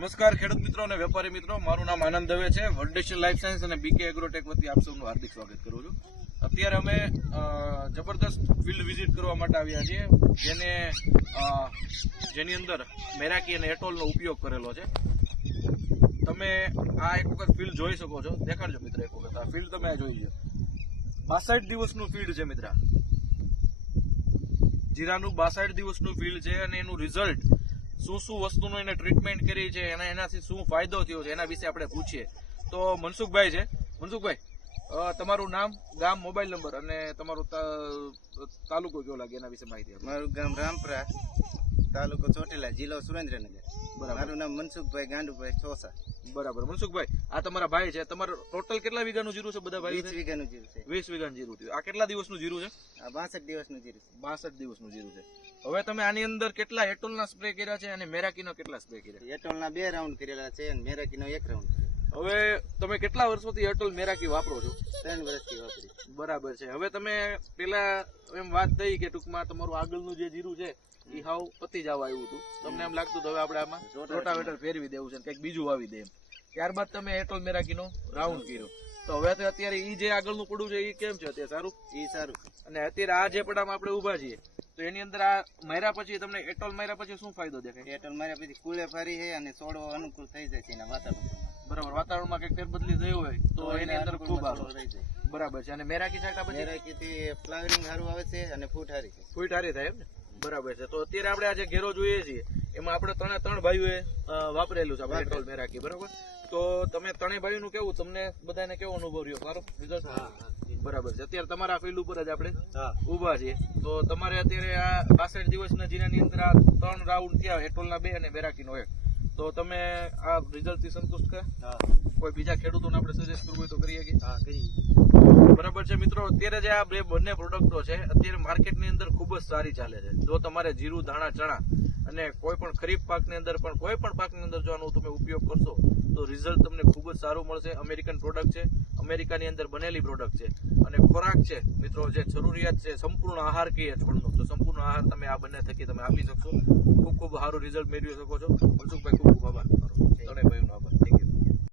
નમસ્કાર ખેડૂત મિત્રો અને વેપારી મિત્રો, મારું નામ આનંદ દવે છે. વર્લ્ડ લાઈફ સાયન્સ અને બીકે એગ્રોટેક વતી આપ સૌનું હાર્દિક સ્વાગત કરું છું. અત્યારે અમે જબરદસ્ત ફિલ્ડ વિઝિટ કરવા માટે આવ્યા છીએ, જેની અંદર મેરાકી અને એટોલનો ઉપયોગ કરેલો છે. તમે આ એક વખત ફિલ્ડ જોઈ શકો છો. દેખાડજો મિત્ર એક વખત આ ફિલ્ડ તમે જોઈ લો. 62 દિવસનું ફિલ્ડ છે મિત્ર. જીરાનું 62 દિવસનું ફિલ્ડ છે અને એનું રિઝલ્ટ શું વસ્તુનું એને ટ્રીટમેન્ટ કરી છે અને એનાથી શું ફાયદો થયો છે એના વિશે આપણે પૂછીએ. તો મનસુખભાઈ છે. મનસુખભાઈ, તમારું નામ, ગામ, મોબાઈલ નંબર અને તમારો તાલુકો કયો લાગે એના વિશે માહિતી આપો. મારું ગામ રામપરા, તાલુકો ચોટીલા, જિલ્લો સુરેન્દ્રનગર. મારું નામ મનસુખભાઈ ગાંડુભાઈ ચોસા. બરાબર. મનસુખભાઈ, આ તમારા ભાઈ છે. તમારું ટોટલ કેટલા વીઘાનું જીરું છે? બધા ભાઈ 20 વીઘાનું જીરું છે. 20 વીઘાનું જીરું થયું. આ કેટલા દિવસનું જીરું છે? આ 62 દિવસનું જીરું છે. 62 દિવસનું જીરું છે. હવે તમે આની અંદર કેટલા એટોલના સ્પ્રે કર્યા છે અને મેરાકીનો કેટલા સ્પ્રે કર્યા? એટોલના 2 રાઉન્ડ કરેલા છે અને મેરાકીનો 1 રાઉન્ડ. હવે તમે કેટલા વર્ષોથી એટોલ મેરાકી વાપરો છો? 3 વર્ષથી વાપરી. બરાબર છે. હવે તમે પેલા એમ વાત થઈ કે ટૂંકમાં તમારું આગળનું જે જીરું છે એ હાવ પતી જવા આવ્યું હતું, તમને એમ લાગતું હવે આપણે આમાં રોટાવેટર ફેરવી દેવું છે કંઈક બીજું વાવી દે એમ. ત્યારબાદ તમે એટોલ મેરાકીનો રાઉન્ડ કર્યો. તો હવે તો અત્યારે ઈ જે આગળનું પડું છે એ કેમ છે અત્યારે? સારું? ઈ સારું. અને અત્યારે આ જે પડામાં આપણે ઉભા છીએ તો એની અંદર આ માર્યા પછી તમને એટોલ માર્યા પછી શું ફાયદો દેખાય? એટોલ માર્યા પછી કુળે ફરી છે અને છોડવો અનુકૂળ થઈ જાય છે એના વાતાવરણમાં. બરાબર. વાતાવરણમાં કંઈક ફેરબદલી થઈ હોય તો એની અંદર ખૂબ સારું થઈ જાય. બરાબર છે. અને મેરાકી છાંટા પછી મેરાકીથી ફ્લાવરિંગ સારું આવે છે અને ફૂટ સારી છે. ફૂટ હારી થાય એમ ને? બરાબર છે. તો અત્યારે આપણે આ જે ઘેરો જોઈએ છીએ એમાં આપણે ત્રણ ભાઈઓએ વાપરેલું છે આપણે એટોલ મેરાકી. બરાબર. તો તમે ત્રણેય ભાઈઓનું કેવું, તમને બધાને કેવો અનુભવ રહ્યો? સારો રિઝલ્ટ? બરાબર છે. અત્યારે તમારા ફિલ્ડ ઉપર જ આપણે ઉભા છીએ. તો તમારે અત્યારે આ 62 દિવસના જીરાની અંદર આ 3 રાઉન્ડ થયા, એટોલના 2 અને મેરાકીનો 1. તો તમે આ રિઝલ્ટ થી સંતુષ્ટ કે કોઈ બીજા ખેડૂતોને આપણે સજેસ્ટ કરવું હોય તો કરીએ કે? હા, કરી. બરાબર છે મિત્રો. અત્યારે જે આ બંને પ્રોડક્ટો છે અત્યારે માર્કેટની અંદર ખૂબ જ સારી ચાલે છે. જો તમારે જીરું, ધાણા, ચણા અને કોઈ પણ ખરીફ પાકની અંદર પણ કોઈ પણ પાકની અંદર જો આનો તમે ઉપયોગ કરશો તો રિઝલ્ટ તમને ખૂબ જ સારું મળશે. અમેરિકન પ્રોડક્ટ છે, અમેરિકાની અંદર બનેલી પ્રોડક્ટ છે અને ખોરાક છે મિત્રો, જે જરૂરિયાત છે સંપૂર્ણ આહાર કહીએ છોડનો, તો સંપૂર્ણ આહાર તમે આ બંને થકી તમે આપી શકશો. ખૂબ સારું રિઝલ્ટ મેળવી શકો છો. મનસુખભાઈ, ખૂબ આભાર. ત્રણેય ભાઈઓનો આભાર.